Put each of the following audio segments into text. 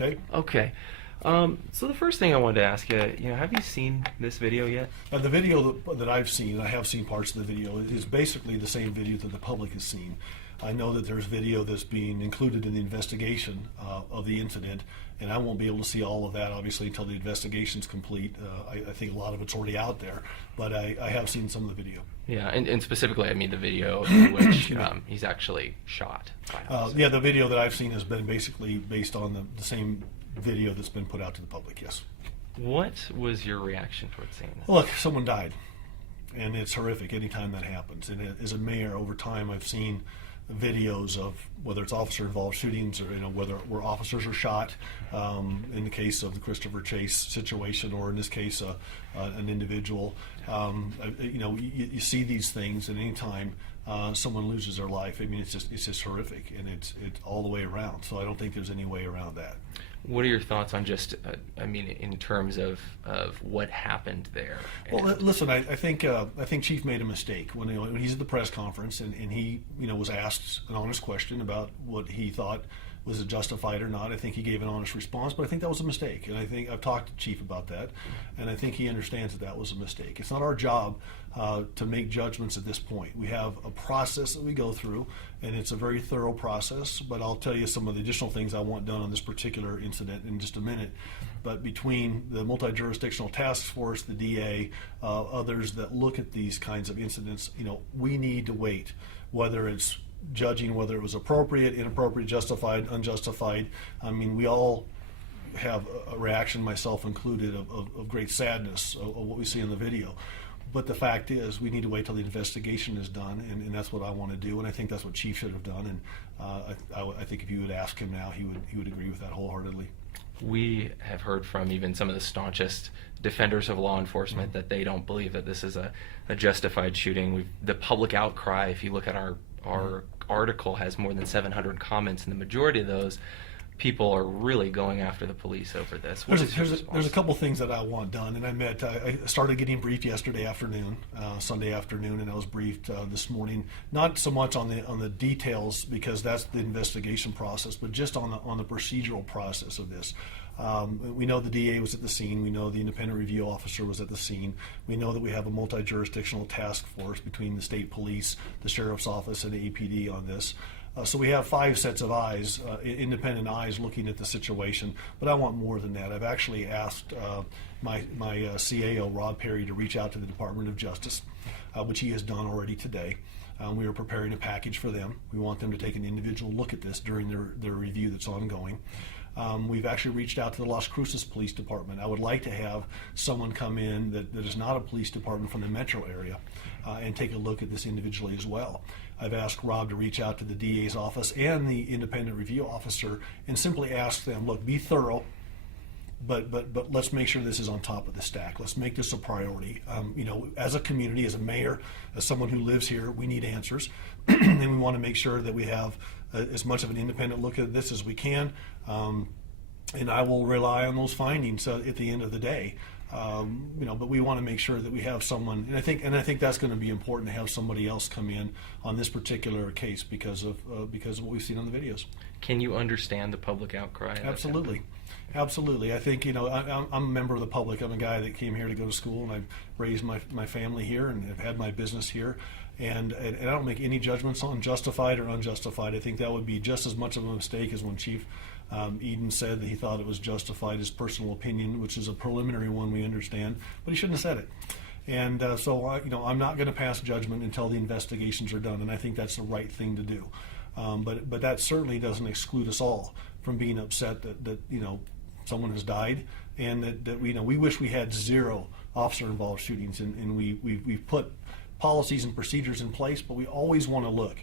Okay. Okay. So the first thing I wanted to ask you, have you seen this video yet? The video that I've seen, I have seen parts of the video, is basically the same video that the public has seen. I know that there's video that's being included in the investigation of the incident, and I won't be able to see all of that, obviously, until the investigation's complete. I think a lot of it's already out there, but I have seen some of the video. Yeah, and specifically, I mean the video in which he's actually shot. Yeah, the video that I've seen has been basically based on the same video that's been put out to the public, yes. What was your reaction towards seeing this? Look, someone died, and it's horrific anytime that happens. And as a mayor, over time, I've seen videos of whether it's officer-involved shootings or where officers are shot. In the case of the Christopher Chase situation, or in this case, an individual. You see these things, and anytime someone loses their life, I mean, it's just horrific, and it's all the way around. So I don't think there's any way around that. What are your thoughts on just, in terms of what happened there? Well, listen, I think Chief made a mistake when he's at the press conference and he was asked an honest question about what he thought was it justified or not. I think he gave an honest response, but I think that was a mistake. And I think I've talked to Chief about that, and I think he understands that was a mistake. It's not our job to make judgments at this point. We have a process that we go through, and it's a very thorough process, but I'll tell you some of the additional things I want done on this particular incident in just a minute. But between the multi-jurisdictional task force, the DA, others that look at these kinds of incidents, we need to wait, whether it's judging whether it was appropriate, inappropriate, justified, unjustified. I mean, we all have a reaction, myself included, of great sadness of what we see in the video. But the fact is, we need to wait till the investigation is done, and that's what I want to do, and I think that's what Chief should have done. And I think if you would ask him now, he would agree with that wholeheartedly. We have heard from even some of the staunchest defenders of law enforcement that they don't believe that this is a justified shooting. The public outcry, if you look at our article, has more than 700 comments, and the majority of those people are really going after the police over this. There's a couple things that I want done, and I started getting briefed yesterday afternoon, Sunday afternoon, and I was briefed this morning. Not so much on the details, because that's the investigation process, but just on the procedural process of this. We know the DA was at the scene. We know the independent review officer was at the scene. We know that we have a multi-jurisdictional task force between the state police, the sheriff's office, and the APD on this. So we have 5 sets of eyes, independent eyes, looking at the situation. But I want more than that. I've actually asked my CAO, Rob Perry, to reach out to the Department of Justice, which he has done already today. We are preparing a package for them. We want them to take an individual look at this during their review that's ongoing. We've actually reached out to the Las Cruces Police Department. I would like to have someone come in that is not a police department from the metro area and take a look at this individually as well. I've asked Rob to reach out to the DA's office and the independent review officer and simply ask them, look, be thorough, but let's make sure this is on top of the stack. Let's make this a priority. As a community, as a mayor, as someone who lives here, we need answers, and we want to make sure that we have as much of an independent look at this as we can. And I will rely on those findings at the end of the day. But we want to make sure that we have someone, and I think that's going to be important, to have somebody else come in on this particular case because of what we've seen on the videos. Can you understand the public outcry? Absolutely. I think I'm a member of the public. I'm a guy that came here to go to school, and I've raised my family here and have had my business here. And I don't make any judgments on justified or unjustified. I think that would be just as much of a mistake as when Chief Eden said that he thought it was justified, his personal opinion, which is a preliminary one, we understand, but he shouldn't have said it. And so I'm not going to pass judgment until the investigations are done, and I think that's the right thing to do. But that certainly doesn't exclude us all from being upset that someone has died, and that we wish we had 0 officer-involved shootings, and we've put policies and procedures in place, but we always want to look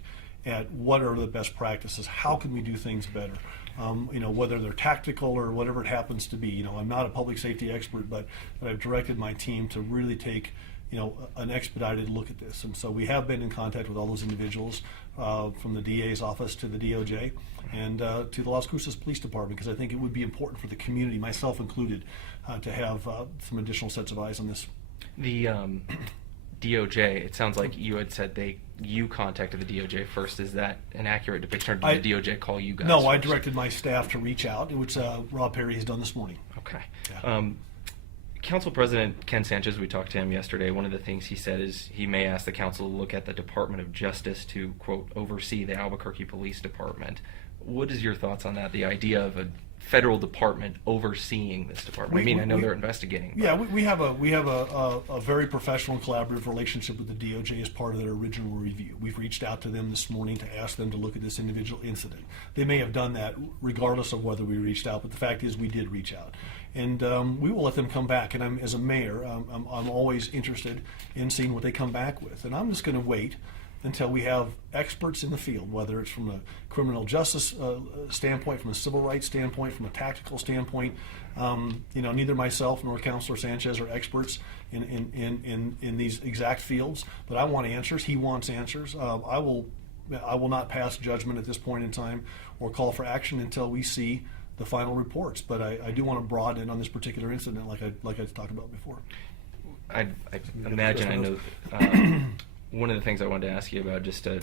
at what are the best practices. How can we do things better? Whether they're tactical or whatever it happens to be. I'm not a public safety expert, but I've directed my team to really take an expedited look at this. And so we have been in contact with all those individuals, from the DA's office to the DOJ and to the Las Cruces Police Department, because I think it would be important for the community, myself included, to have some additional sets of eyes on this. DOJ, it sounds like you had said you contacted the DOJ first. Is that an accurate depiction, or did the DOJ call you guys? No, I first? directed my staff to reach out, which Rob Perry has done this morning. Okay. Yeah. Council President Ken Sanchez, we talked to him yesterday. One of the things he said is he may ask the council to look at the Department of Justice to, quote, oversee the Albuquerque Police Department. What is your thoughts on that, the idea of a federal department overseeing this department? I know they're investigating. Yeah, we have a very professional and collaborative relationship with the DOJ as part of their original review. We've reached out to them this morning to ask them to look at this individual incident. They may have done that regardless of whether we reached out, but the fact is we did reach out. And we will let them come back. And as a mayor, I'm always interested in seeing what they come back with. And I'm just going to wait until we have experts in the field, whether it's from a criminal justice standpoint, from a civil rights standpoint, from a tactical standpoint. Neither myself nor Councilor Sanchez are experts in these exact fields, but I want answers. He wants answers. I will not pass judgment at this point in time or call for action until we see the final reports. But I do want to broaden it on this particular incident, like I talked about before. I imagine I know. One of the things I wanted to ask you about, just to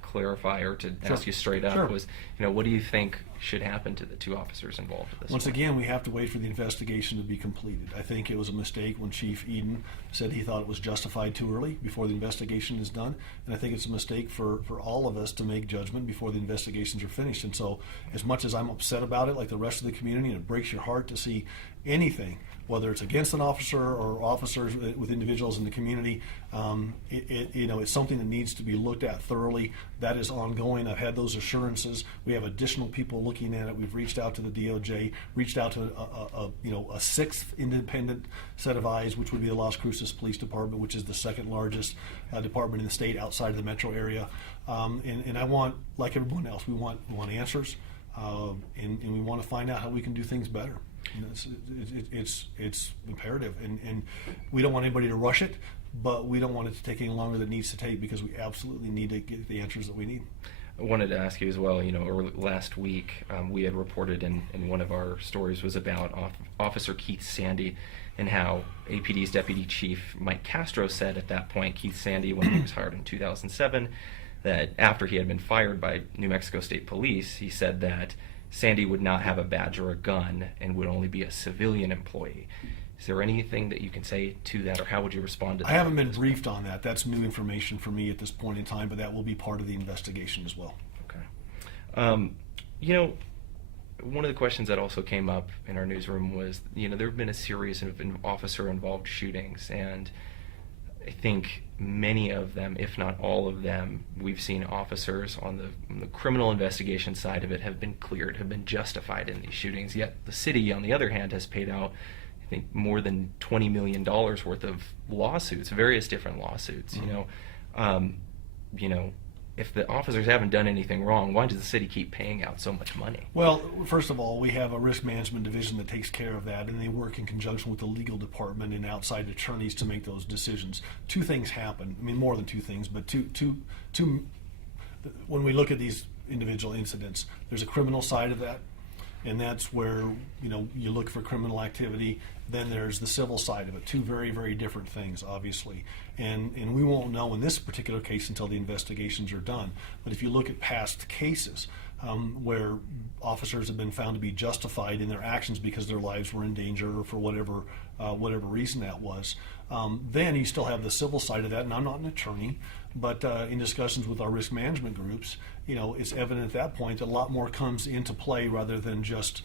clarify or to ask you straight up, was, what do you think should happen to the two officers involved in this? Once again, we have to wait for the investigation to be completed. I think it was a mistake when Chief Eden said he thought it was justified too early before the investigation is done. And I think it's a mistake for all of us to make judgment before the investigations are finished. And so as much as I'm upset about it, like the rest of the community, and it breaks your heart to see anything, whether it's against an officer or officers with individuals in the community, it's something that needs to be looked at thoroughly. That is ongoing. I've had those assurances. We have additional people looking at it. We've reached out to the DOJ, reached out to a sixth independent set of eyes, which would be the Las Cruces Police Department, which is the second largest department in the state outside of the metro area. And I want, like everyone else, we want answers, and we want to find out how we can do things better. It's imperative, and we don't want anybody to rush it, but we don't want it to take any longer than it needs to take, because we absolutely need to get the answers that we need. I wanted to ask you as well, last week we had reported in one of our stories was about Officer Keith Sandy, and how APD's Deputy Chief Mike Castro said at that point, Keith Sandy, when he was hired in 2007, that after he had been fired by New Mexico State Police, he said that Sandy would not have a badge or a gun and would only be a civilian employee. Is there anything that you can say to that, or how would you respond to that? I haven't been briefed on that. That's new information for me at this point in time, but that will be part of the investigation as well. Okay. One of the questions that also came up in our newsroom was, there have been a series of officer-involved shootings, and I think many of them, if not all of them, we've seen officers on the criminal investigation side of it have been cleared, have been justified in these shootings. Yet the city, on the other hand, has paid out, I think, more than $20 million worth of lawsuits, various different lawsuits. Mm-hmm. If the officers haven't done anything wrong, why does the city keep paying out so much money? Well, first of all, we have a risk management division that takes care of that, and they work in conjunction with the legal department and outside attorneys to make those decisions. Two things happen. I mean, more than two things, but two. When we look at these individual incidents, there's a criminal side of that, and that's where you look for criminal activity. Then there's the civil side of it. Two very, very different things, obviously. And we won't know in this particular case until the investigations are done. But if you look at past cases where officers have been found to be justified in their actions because their lives were in danger or for whatever reason that was, then you still have the civil side of that. And I'm not an attorney, but in discussions with our risk management groups, it's evident at that point that a lot more comes into play rather than just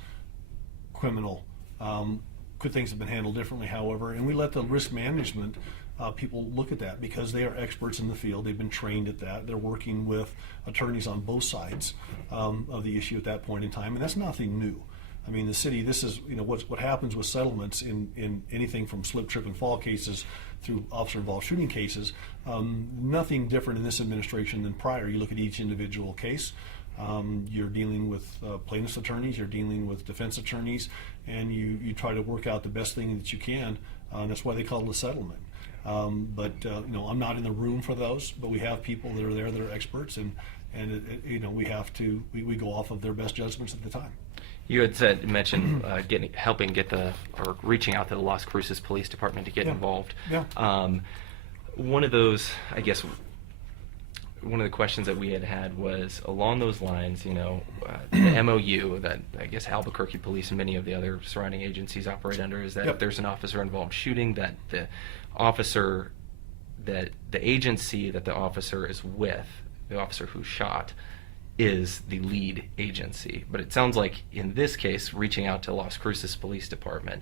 criminal. Could things have been handled differently, however, and we let the risk management people look at that because they are experts in the field. They've been trained at that. They're working with attorneys on both sides of the issue at that point in time, and that's nothing new. I mean, the city, this is, what happens with settlements in anything from slip, trip, and fall cases through officer-involved shooting cases, nothing different in this administration than prior. You look at each individual case. You're dealing with plaintiff's attorneys, you're dealing with defense attorneys, and you try to work out the best thing that you can. That's why they call it a settlement. But I'm not in the room for those, but we have people that are there that are experts, and we have to we go off of their best judgments at the time. You had mentioned helping get or reaching out to the Las Cruces Police Department to get involved. Yeah. One of those, I guess, one of the questions that we had was along those lines, the MOU that I guess Albuquerque Police and many of the other surrounding agencies operate under is that Yep. if there's an officer involved shooting, that the officer, that the agency that the officer is with, the officer who shot, is the lead agency. But it sounds like in this case, reaching out to Las Cruces Police Department,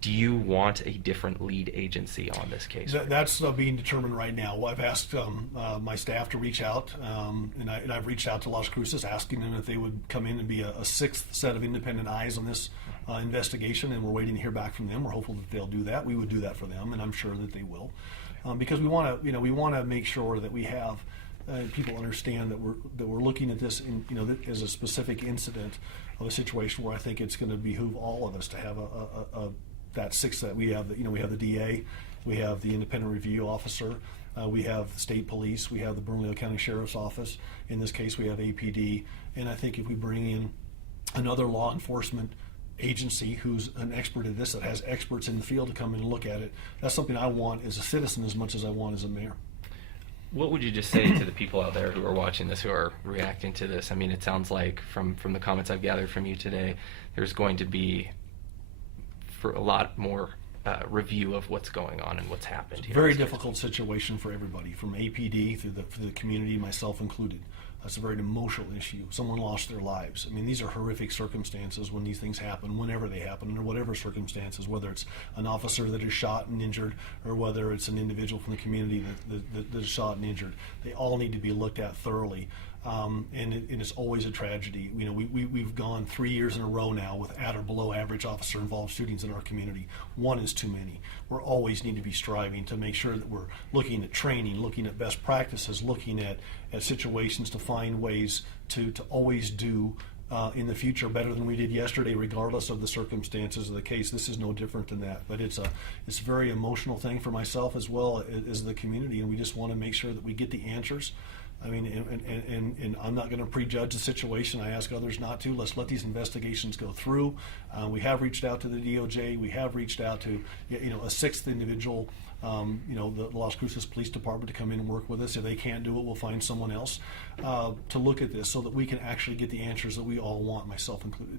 do you want a different lead agency on this case? That's being determined right now. Well, I've asked my staff to reach out, and I've reached out to Las Cruces asking them if they would come in and be a sixth set of independent eyes on this investigation, and we're waiting to hear back from them. We're hopeful that they'll do that. We would do that for them, and I'm sure that they will, because we want to make sure that we have people understand that we're looking at this as a specific incident of a situation where I think it's going to behoove all of us to have that six that we have. We have the DA, we have the independent review officer, we have the state police, we have the Bernalillo County Sheriff's Office. In this case, we have APD, and I think if we bring in another law enforcement agency who's an expert at this, that has experts in the field to come in and look at it, that's something I want as a citizen as much as I want as a mayor. What would you just say to the people out there who are watching this, who are reacting to this? I mean, it sounds like from the comments I've gathered from you today, there's going to be for a lot more review of what's going on and what's happened here. Very difficult situation for everybody, from APD through the community, myself included. That's a very emotional issue. Someone lost their lives. I mean, these are horrific circumstances when these things happen, whenever they happen, under whatever circumstances, whether it's an officer that is shot and injured or whether it's an individual from the community that is shot and injured. They all need to be looked at thoroughly. And it's always a tragedy. We've gone 3 years in a row now with at or below average officer involved shootings in our community. One is too many. We always need to be striving to make sure that we're looking at training, looking at best practices, looking at situations to find ways to always do in the future better than we did yesterday, regardless of the circumstances of the case. This is no different than that. But it's a very emotional thing for myself as well as the community, and we just want to make sure that we get the answers. I mean, and I'm not going to prejudge the situation. I ask others not to. Let's let these investigations go through. We have reached out to the DOJ. We have reached out to a sixth individual, the Las Cruces Police Department, to come in and work with us. If they can't do it, we'll find someone else to look at this so that we can actually get the answers that we all want, myself included.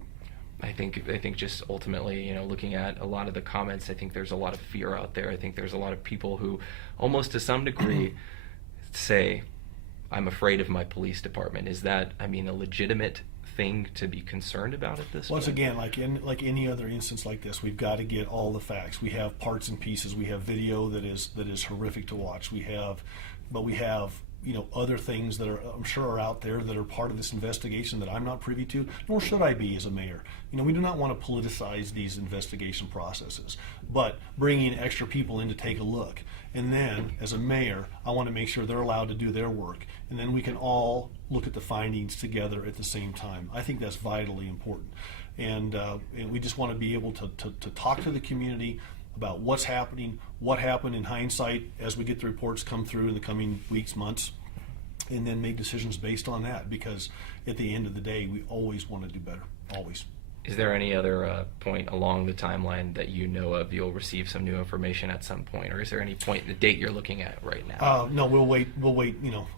I think just ultimately, looking at a lot of the comments, I think there's a lot of fear out there. I think there's a lot of people who almost to some degree say, I'm afraid of my police department. Is that, a legitimate thing to be concerned about at this point? Once again, like any other instance like this, we've got to get all the facts. We have parts and pieces. We have video that is horrific to watch. We have other things that I'm sure are out there that are part of this investigation that I'm not privy to, nor should I be as a mayor. We do not want to politicize these investigation processes, but bringing extra people in to take a look. And then, as a mayor, I want to make sure they're allowed to do their work, and then we can all look at the findings together at the same time. I think that's vitally important, and we just want to be able to talk to the community about what's happening, what happened in hindsight as we get the reports come through in the coming weeks, months, and then make decisions based on that, because at the end of the day, we always want to do better, always. Is there any other point along the timeline that you know of you'll receive some new information at some point, or is there any point in the date you're looking at right now? No, we'll wait.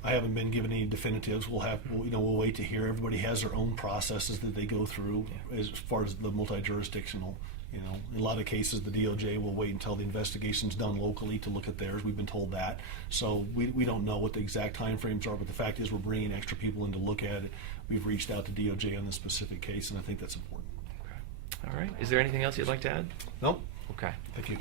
I haven't been given any definitives. We'll wait to hear. Everybody has their own processes that they go through as far as the multi-jurisdictional. In a lot of cases, the DOJ will wait until the investigation's done locally to look at theirs. We've been told that. So we don't know what the exact time frames are, but the fact is we're bringing extra people in to look at it. We've reached out to DOJ on this specific case, and I think that's important. Okay. All right. Is there anything else you'd like to add? Nope. Okay. Thank you.